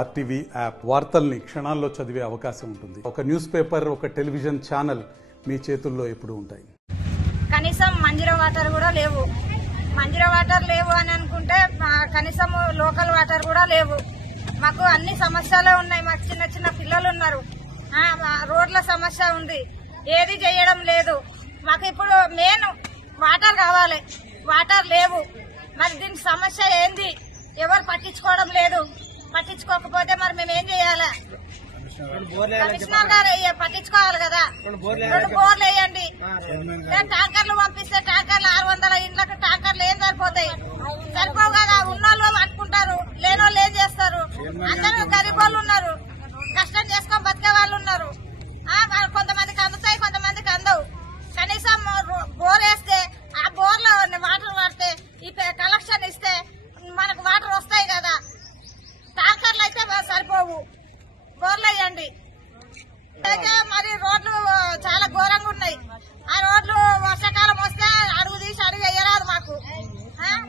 RTV app వార్తల్ని క్షణాల్లో చదివే అవకాశం ఉంటుంది. ఒక న్యూస్ పేపర్, ఒక టెలివిజన్ ఛానల్ మీ చేతుల్లో ఎప్పుడు ఉంటాయి. కనీసం మంజీరా వాటర్ కూడా లేవు. మంజీరా వాటర్ లేవు అని అనుకుంటే కనీసం లోకల్ వాటర్ కూడా లేవు. మాకు అన్ని సమస్యలే ఉన్నాయి. మాకు చిన్న చిన్న పిల్లలు ఉన్నారు. రోడ్ల సమస్య ఉంది. ఏది చేయడం లేదు. మాకు ఇప్పుడు మెయిన్ వాటర్ కావాలి. వాటర్ లేవు. మరి దీని సమస్య ఏంది? ఎవరు పట్టించుకోవడం లేదు. పట్టించుకోకపోతే మరి మేము ఏం చేయాలి? కమిషనర్ గారు పట్టించుకోవాలి కదా. 2 బోర్లు వేయండి. ట్యాంకర్లు పంపిస్తే ట్యాంకర్లు 600 ఇండ్లకు ట్యాంకర్లు ఏం సరిపోతాయి? సరిపోవు కదా. ఉన్నోళ్ళు పట్టుకుంటారు, లేనోళ్ళు ఏం చేస్తారు? అందరూ గరీబ్ వాళ్ళు ఉన్నారు, కష్టం చేసుకొని బతికే వాళ్ళు ఉన్నారు. కొంతమందికి అందుతాయి, కొంతమందికి అందవు. కనీసం బోర్ వేస్తే ఆ బోర్లో వాటర్ పడితే ఈ కలెక్షన్ ఇస్తే మనకు వాటర్ వస్తాయి కదా. ట్యాంకర్లు అయితే సరిపోవు. బోర్లు వేయండి. అయితే మరి రోడ్లు చాలా ఘోరంగా ఉన్నాయి. ఆ రోడ్లు వర్షాకాలం వస్తే అడుగు తీసి అడుగు వేయరాదు. మాకు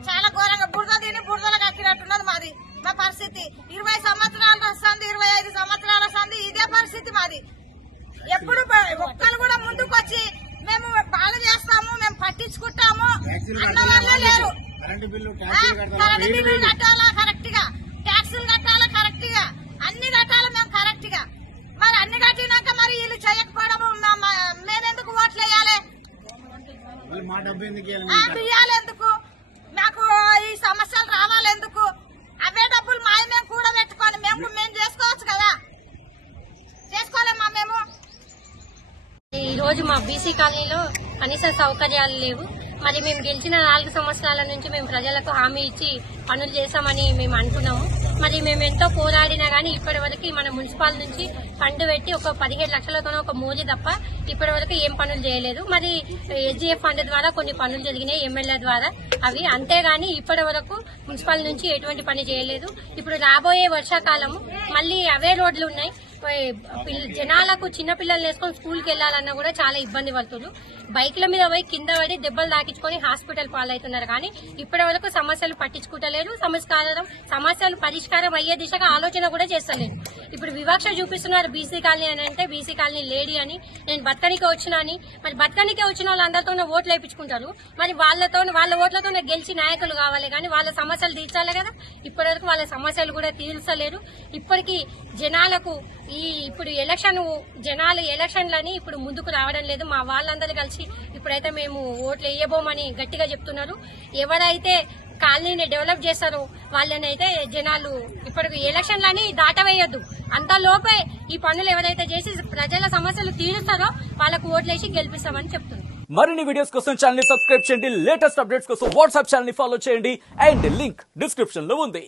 చాలా ఘోరంగా బురద తిని బురదలు కక్కినట్టున్నది మాది. మా పరిస్థితి 20 సంవత్సరాలు వస్తుంది, 25 సంవత్సరాలు వస్తుంది. ఇదే పరిస్థితి మాది. ఎప్పుడు ఒక్కరు కూడా ముందుకు వచ్చి మేము బాగా చేస్తాము, మేము పట్టించుకుంటాము అన్న వాళ్ళే లేరు. కరెంటు బిల్లు కట్టాలా కరెక్ట్ గా, ట్యాక్సులు కట్టాలా కరెక్ట్ గా, అన్ని కట్టాలి మేము కరెక్ట్ గా. మరి అన్ని కట్టినాక మరి వీళ్ళు చేయకపోవడము మేమెందుకు ఓట్లు వేయాలి? ఇవ్వాలి ఎందుకు? మాకు ఈ సమస్యలు రావాలి ఎందుకు? అవే డబ్బులు మేము కూడా పెట్టుకొని మేము చేసుకోవచ్చు కదా. చేసుకోలేమా మేము? ఈ రోజు మా బీసీ కాలనీలో కనీస సౌకర్యాలు లేవు. మరి మేము గెలిచిన 4 సంవత్సరాల నుంచి మేము ప్రజలకు హామీ ఇచ్చి పనులు చేశామని మేము అనుకున్నాము. మరి మేము ఎంతో పోరాడినా గానీ ఇప్పటి వరకు మన మున్సిపాల్ నుంచి ఫండ్ పెట్టి ఒక 17 లక్షలతోనే ఒక మోజీ తప్ప ఇప్పటి వరకు ఏం పనులు చేయలేదు. మరి ఎస్జీఎఫ్ ఫండ్ ద్వారా కొన్ని పనులు జరిగినాయి, ఎమ్మెల్యే ద్వారా. అవి అంతేగాని ఇప్పటి వరకు మున్సిపల్ నుంచి ఎటువంటి పని చేయలేదు. ఇప్పుడు రాబోయే వర్షాకాలము మళ్ళీ అవే రోడ్లు ఉన్నాయి. జనాలకు చిన్న పిల్లలు వేసుకొని స్కూల్కి వెళ్లాలన్నా కూడా చాలా ఇబ్బంది పడుతున్నారు. బైక్ల మీద పోయి కింద పడి దెబ్బలు తాకించుకొని హాస్పిటల్ పాలవుతున్నారు. కానీ ఇప్పటి వరకు సమస్యలు పట్టించుకుంటలేరు. సమస్యలు పరిష్కారం అయ్యే దిశగా ఆలోచన కూడా చేస్తలేరు. ఇప్పుడు వివక్ష చూపిస్తున్నారు. బీసీ కాలనీ అని అంటే బీసీ కాలనీ లేడీ అని, నేను బతకనికే వచ్చినా అని. మరి బతకనికే వచ్చిన వాళ్ళందరితో ఓట్లు వేయించుకుంటారు. మరి వాళ్ళ ఓట్లతోనే గెలిచి నాయకులు కావాలి కానీ వాళ్ళ సమస్యలు తీర్చాలి కదా. ఇప్పటి వరకు వాళ్ళ సమస్యలు కూడా తీర్చలేరు. ఇప్పటికీ జనాలకు ఇప్పుడు ఎలక్షన్లని ఇప్పుడు ముందుకు రావడం లేదు. మా వాళ్ళందరూ కలిసి ఇప్పుడైతే మేము ఓట్లు వేయబోమని గట్టిగా చెప్తున్నారు. ఎవరైతే కాలనీని డెవలప్ చేస్తారో వాళ్ళనైతే జనాలు ఇప్పటికి ఎలక్షన్లని దాటవేయొద్దు. అంతలోపే ఈ పనులు ఎవరైతే చేసి ప్రజల సమస్యలు తీరుస్తారో వాళ్ళకు ఓట్లేసి గెలిపిస్తామని చెప్తున్నారు. మరిన్ని వీడియోస్ కోసం ఛానల్ ని సబ్స్క్రైబ్ చేయండి. లేటెస్ట్ అప్డేట్స్ కోసం వాట్సాప్ ఛానల్ ని ఫాలో చేయండి. అండ్ లింక్ డిస్క్రిప్షన్ లో ఉంది.